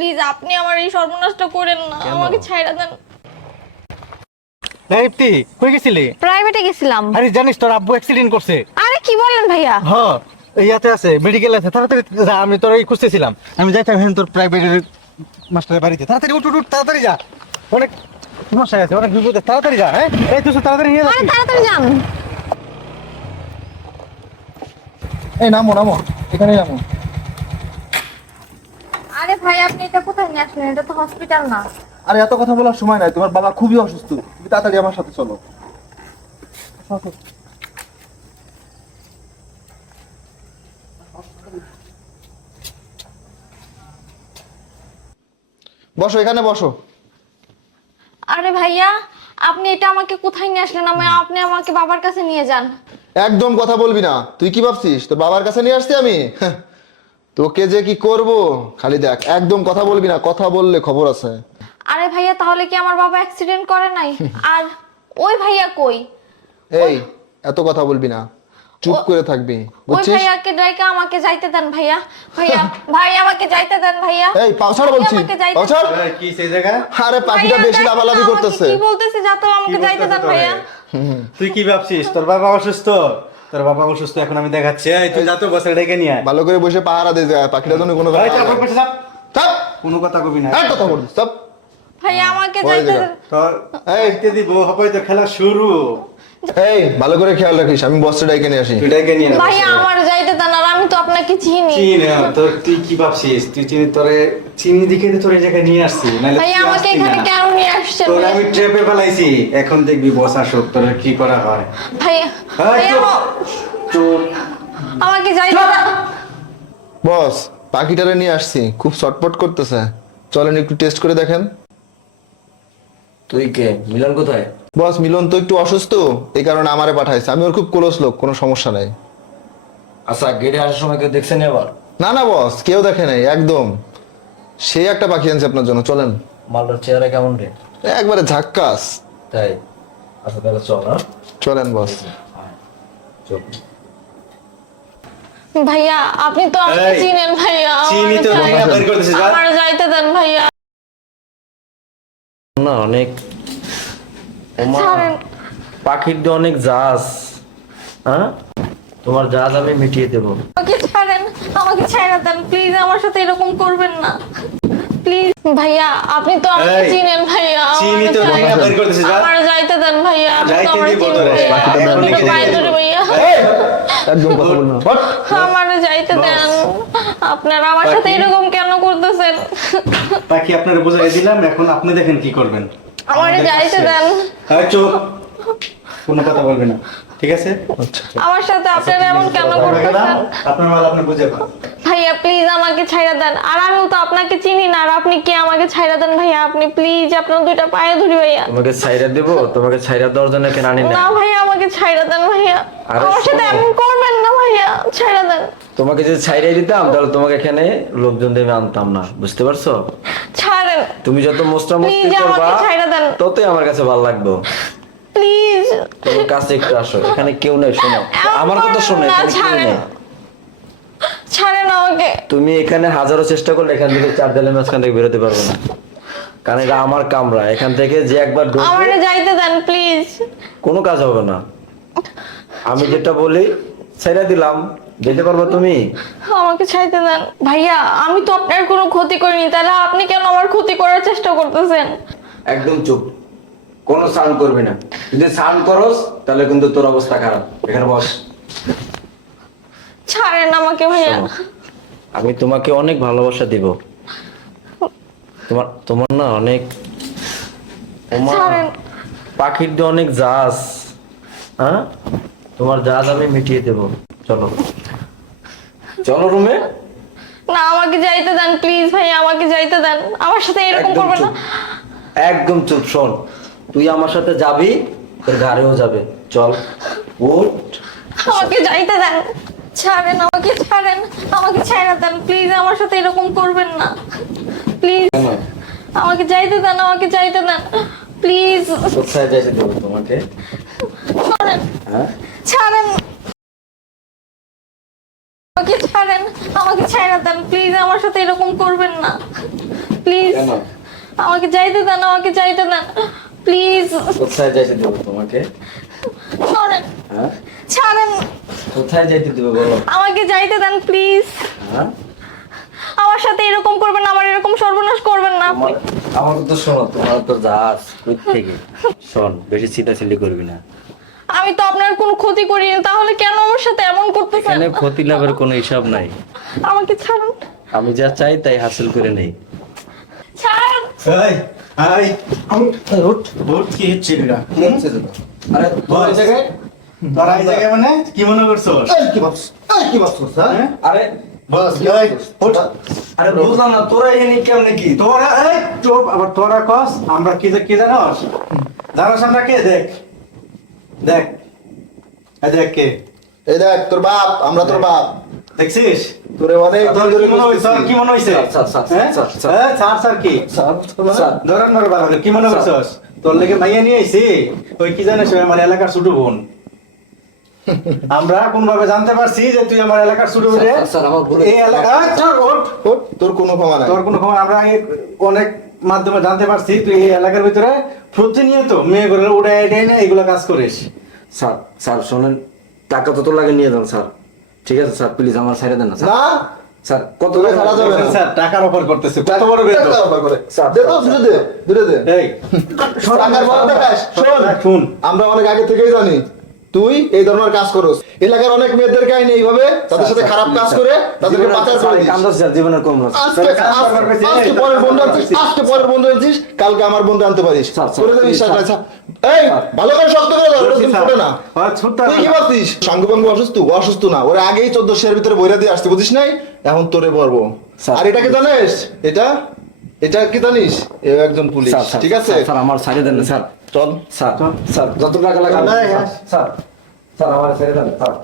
Please আপনি আমার এই সর্বনাশটা করেন না, আমাকে ছাইড়া দেন। এই ইপ্তি কই গেছিলি? প্রাইভেটে গেছিলাম। আরে জানিস তোর আব্বু অ্যাক্সিডেন্ট করছে? আরে কি বলেন ভাইয়া? হ্যাঁ ইয়াতে আছে, মেডিকেল আছে, তাড়াতাড়ি যা, আমি তোর এই খুঁজতেছিলাম। আমি যাইতাম হেন তোর প্রাইভেটের মাস্টারের বাড়িতে। তাড়াতাড়ি উঠ উঠ উঠ, তাড়াতাড়ি যা, অনেক সমস্যা আছে, অনেক বিপদ আছে, তাড়াতাড়ি যা। হ্যাঁ এই তুই তাড়াতাড়ি নিয়ে আরে যাচ্ছিস। তাড়াতাড়ি যান। এই নামো নামো, এখানে নামো। আরে ভাই আপনি এটা কোথায় নিয়ে আসলেন? এটা তো হসপিটাল না। আরে এত কথা বলার সময় নাই, তোমার বাবা খুবই অসুস্থ, তুমি তাড়াতাড়ি আমার সাথে চলো। বসো, এখানে বসো। আরে ভাইয়া আপনি এটা আমাকে কোথায় নিয়ে আসলেন? আপনি আমাকে বাবার কাছে নিয়ে যান। একদম কথা বলবি না। তুই কি ভাবছিস তোর বাবার কাছে নিয়ে আসছি আমি? তোকে যে কি করব খালি দেখ। একদম কথা বলবি না, কথা বললে খবর আছে। আরে ভাইয়া তাহলে কি আমার বাবা অ্যাক্সিডেন্ট করে নাই? আর ওই ভাইয়া কই? এই এত কথা বলবি না, চুপ করে থাকবি, ওই বুঝছিস? ভাইয়াকে ডাইকা আমাকে যাইতে দেন ভাইয়া। ভাইয়া ভাই আমাকে যাইতে দেন ভাইয়া। এই পাও ছাড় বলছি, আমাকে যাইতে পাও ছাড়। এই, কি সেই জায়গা? আরে পাখিটা ভাইয়া, বেশি দেখেন লাফালাফি না আমাকে করতেছে। কি বলতেছে? যাতে আমাকে কি যাইতে বলতেছে দেন তোরে? ভাইয়া। তুই কি ভাবছিস তোর বাবা অসুস্থ? তোর বাবা অসুস্থ, এখন আমি দেখাচ্ছি। এই তুই যা তো বসে ডেকে নিয়ে আয়। ভালো করে বসে পাহারা দে, পাখিটা যেন কোনো কথা এই, না চাপ, বলে। বসে চাপ। চাপ। কোনো কথা কবি না। এক কথা বলছিস, চাপ। ভাইয়া আমাকে ওই যাইতে জায়গা। দেন। তোর এইতে দিব, হবে তো খেলা শুরু। এই ভালো করে খেয়াল রাখিস, আমি বসটা ডাইকে নিয়ে আসি। তুই ডেকে নিয়ে আয়। ভাইয়া আমার যাইতে দেন, আর আমি তো আপনাকে চিনি। চিনি না, তোর তুই কি ভাবছিস? তুই চিনি তোরে চিনি দেখে তো তোর এই জায়গায় নিয়ে আসছি, নাহলে ভাইয়া তুই আমাকে আসতি এখানে না। কেন নিয়ে আসছেন? তোর আমি ট্রেপে ফেলাইছি, এখন দেখবি বস আসুক তোর কি করা হয়। ভাইয়া এই, ভাইয়া চুপ। চুপ। আমাকে যাইতে দেন। বস পাখিটারে নিয়ে আসছি, খুব চটপট করতেছে, চলেন একটু টেস্ট করে দেখেন। তুই কে? মিলন কোথায়? বস মিলন তো একটু অসুস্থ, এই কারণে আমারে পাঠাইছে। আমি ওর খুব ক্লোজ লোক, কোনো সমস্যা নাই। আচ্ছা, গেটে আসার সময় কেউ দেখছেন আবার? না না বস, কেউ দেখে নাই, একদম সেই একটা পাখি আনছে আপনার জন্য, চলেন। মালটার চেহারা কেমন রে? একবারে ঝাক্কাস। তাই? আচ্ছা তাহলে চল। হ্যাঁ চলেন বস। চল। ভাইয়া আপনি তো আমাকে এই, চিনেন ভাইয়া। চিনি তো, ভাইয়া বের করতেছিস, যা। আমার যাইতে দেন ভাইয়া। না অনেক ওমা, ছাড়েন। পাখির দিয়ে অনেক জাজ। হ্যাঁ তোমার জাজ আমি মিটিয়ে দেবো। আমাকে ছাড়েন, আমাকে ছেড়ে দেন প্লিজ। আমার সাথে এরকম করবেন না প্লিজ। ভাইয়া আপনি তো আমাকে এই, চিনেন ভাইয়া। চিনি তো, আমাকে ভাইয়া বের করতেছিস, যা। আমার যাইতে দেন ভাইয়া। আপনি তো যাইতে আমার দিব চিনেন তোরে। ভাইয়া। পাখিটা বের আমি করে পায়ে দিবি। ধরে ভাইয়া। একদম কথা বলবেন না, হট। আমার যাইতে দেন। আপনারা আমার সাথে পাখি। এরকম কেন করতেছেন? বাকি আপনারা বুঝাই দিলাম, এখন আপনি দেখেন কি করবেন। আমার আমাদের যাইতে কাছে। দেন। এই, চুপ, কোনো কথা বলবে না, ঠিক আছে? আমার সাথে আপনারা এমন কেন পড়ে গেলাম, করতেছেন? আপনার মাল আপনি বুঝে পান। ভাইয়া প্লিজ আমাকে ছাইড়া দেন। আর আমিও তো আপনাকে চিনি না, আর আপনি কি আমাকে ছাইড়া দেন ভাইয়া। আপনি প্লিজ আপনার দুইটা পায়ে ধরি ভাইয়া। তোমাকে ছাইরা দেবো? তোমাকে ছাইরা দেওয়ার জন্য কেন আনি না? না ভাইয়া আমাকে ছাইড়া দেন ভাইয়া। আরে আমার সাথে শোনো। এমন করবেন না ভাইয়া, ছাইড়া দেন। তোমাকে যদি ছাইরাই দিতাম তাহলে তোমাকে এখানে লোকজন দিয়ে আমি আনতাম না, বুঝতে পারছো? ছাড়েন তুমি যত মোস্টা মস্তি Please, করবা আমাকে ছাইড়া দেন। ততই আমার কাছে ভালো লাগবে। প্লিজ। তোমার কাছে একটু আসো, এখানে কেউ নেই, শোনো আমার কথা শোনো, এখানে কেউ ছাড়েন, নেই। ছাড়েন আমাকে। তুমি এখানে হাজারো চেষ্টা করলে এখান থেকে চার দেয়ালের মাঝখান থেকে বেরোতে পারবে না, কারণ এটা আমার কামরা। এখান থেকে যে একবার ঢুকবে আমারে যাইতে দেন প্লিজ। কোনো কাজ হবে না। আমি যেটা বলি ছেড়ে দিলাম, যেতে পারবে তুমি? আমাকে ছাইতে দেন ভাইয়া। আমি তো আপনার কোনো ক্ষতি করিনি, তাহলে আপনি কেন আমার ক্ষতি করার চেষ্টা করতেছেন? একদম চুপ, কোনো সাউন্ড করবি না। যদি সাউন্ড করস তাহলে কিন্তু তোর অবস্থা খারাপ। এখানে বস। ছাড়েন আমাকে ভাইয়া। শোনো, আমি তোমাকে অনেক ভালোবাসা দিব। তোমার তোমার না অনেক ওমা, ছাড়েন। পাখির দিয়ে অনেক জাজ। হ্যাঁ তোমার জাজ আমি মিটিয়ে দেব। চলো চলো রুমে। না আমাকে যাইতে দেন প্লিজ ভাইয়া, আমাকে যাইতে দেন। আমার সাথে এরকম একদম করবেন না। চুপ, একদম চুপ। শোন, তুই আমার সাথে যাবি, তোর গাড়িও যাবে। চল উঠ। আমাকে যাইতে দেন। ছাড়েন আমাকে, ছাড়েন আমাকে, ছেড়ে দেন প্লিজ। আমার সাথে এরকম করবেন না প্লিজ। কেন? আমাকে যাইতে দেন, আমাকে যাইতে দেন প্লিজ। কোথায় যাইতে দেবো তোমাকে? ছাড়েন, হ্যাঁ ছাড়েন আমাকে, ছাড়েন আমাকে, ছেড়ে দেন প্লিজ। আমার সাথে এরকম করবেন না আমাকে যাইতে দেন, আমাকে যাইতে দেন প্লিজ। কোথায় যাইতে দেবো তোমাকে? ছাড়েন, হ্যাঁ, ছাড়েন, কোথায় যাইতে দেবো বলো? আমাকে যাইতে দেন প্লিজ। হ্যাঁ, আমার সাথে এরকম করবেন না, আমার এরকম সর্বনাশ করবেন না আপনি। আমার তো শোনো, তোমার তো জাহাজ কই থেকে। শোন, বেশি চিল্লাচিল্লি করবি না। আমি তো আপনার কোনো ক্ষতি করিনি, তাহলে কেন আমার সাথে এমন করতেছেন? এখানে ক্ষতি লাভের কোনো হিসাব নাই। আমাকে ছাড়ুন, আমি যা চাই তাই হাসিল করে নেই। ছাড়ুন। এই এই উঠ। ভোট কি হচ্ছে এটা? আরে বল এই জায়গায় তোরা এই জায়গায় মানে কি মনে করছস? এই কি ভাবছিস? এই কি ভাবছিস, হ্যাঁ? আরে বস এই ওঠ। আরে বুঝলাম না, তোরা এনে কেমনে কি? তোরা এই চুপ, আবার তোরা কস আমরা কি কি জানোস? জানোস আমরা কে? দেখ দেখ এই দেখ কে এই দেখ তোর বাপ, আমরা তোর বাপ। দেখছিস? তোরে অনেক তোর দিন ধরে কি মনে হইছে? তোর কি মনে হইছে? স্যার, স্যার, হ্যাঁ? Sir, sir. স্যার কি স্যার, ধরেন মারো বাবা, কি মনে করছস? তোর লেগে মাইয়া নিয়ে আইছি, ওই কি জানিস ওই আমার এলাকার ছোট বোন। আমরা কোন ভাবে জানতে পারছি যে তুই আমার এলাকার ছোট বোন রে? স্যার, স্যার, আমার ভুল এই এলাকা ওঠ। ওঠ, তোর কোনো ক্ষমা নাই। তোর কোনো খবর আমরা অনেক মাধ্যমে জানতে পারছি তুই এই এলাকার ভিতরে প্রতিনিয়ত মেয়ে করে উড়ে এটাই না এগুলো কাজ করিস। স্যার, স্যার শোনেন, টাকা তো তোর লাগে নিয়ে যান স্যার। ঠিক আছে স্যার, প্লিজ আমার ছেড়ে দেন না স্যার। না, স্যার, কত তোকে ছাড়া যাবে না। স্যার টাকার অফার করতেছে, কত বড় বেতন। টাকা অফার করে। দে তো, দূরে দে, দূরে দে। এই টাকার বড় দেখাস। শোন, শুন, আমরা অনেক আগে থেকেই জানি তুই এই ধরনের কাজ করস। এলাকার অনেক মেয়েদের কাহিনী এইভাবে তাদের সাথে খারাপ কাজ করে তাদেরকে পাচার করে দিস। জীবনের কম রাস্তা। আজকে পরের বন্ধু আনছিস, আজকে পরের বন্ধু আনছিস, কালকে আমার বন্ধু আনতে পারিস। স্যার, স্যার, করে দে বিশ্বাস স্যার। নাই, স্যার। এই ভালো করে শক্ত করে ধর, তুমি ছোট না। ছুটতে তুই কি ভাবছিস সাঙ্গভঙ্গ অসুস্থ? ও অসুস্থ না, ওরা আগেই 1400 এর ভিতরে বইরা দিয়ে আসতে বুঝিস নাই? এখন তোরে বলবো। স্যার। আর এটা কি জানিস? এটা এটা কি জানিস? এ একজন পুলিশ, স্যার, স্যার, ঠিক আছে? স্যার, আমার ছেড়ে দেন না স্যার। চল। স্যার, স্যার, যত টাকা লাগে স্যার, স্যার, স্যার, আমার ছেড়ে দেন স্যার।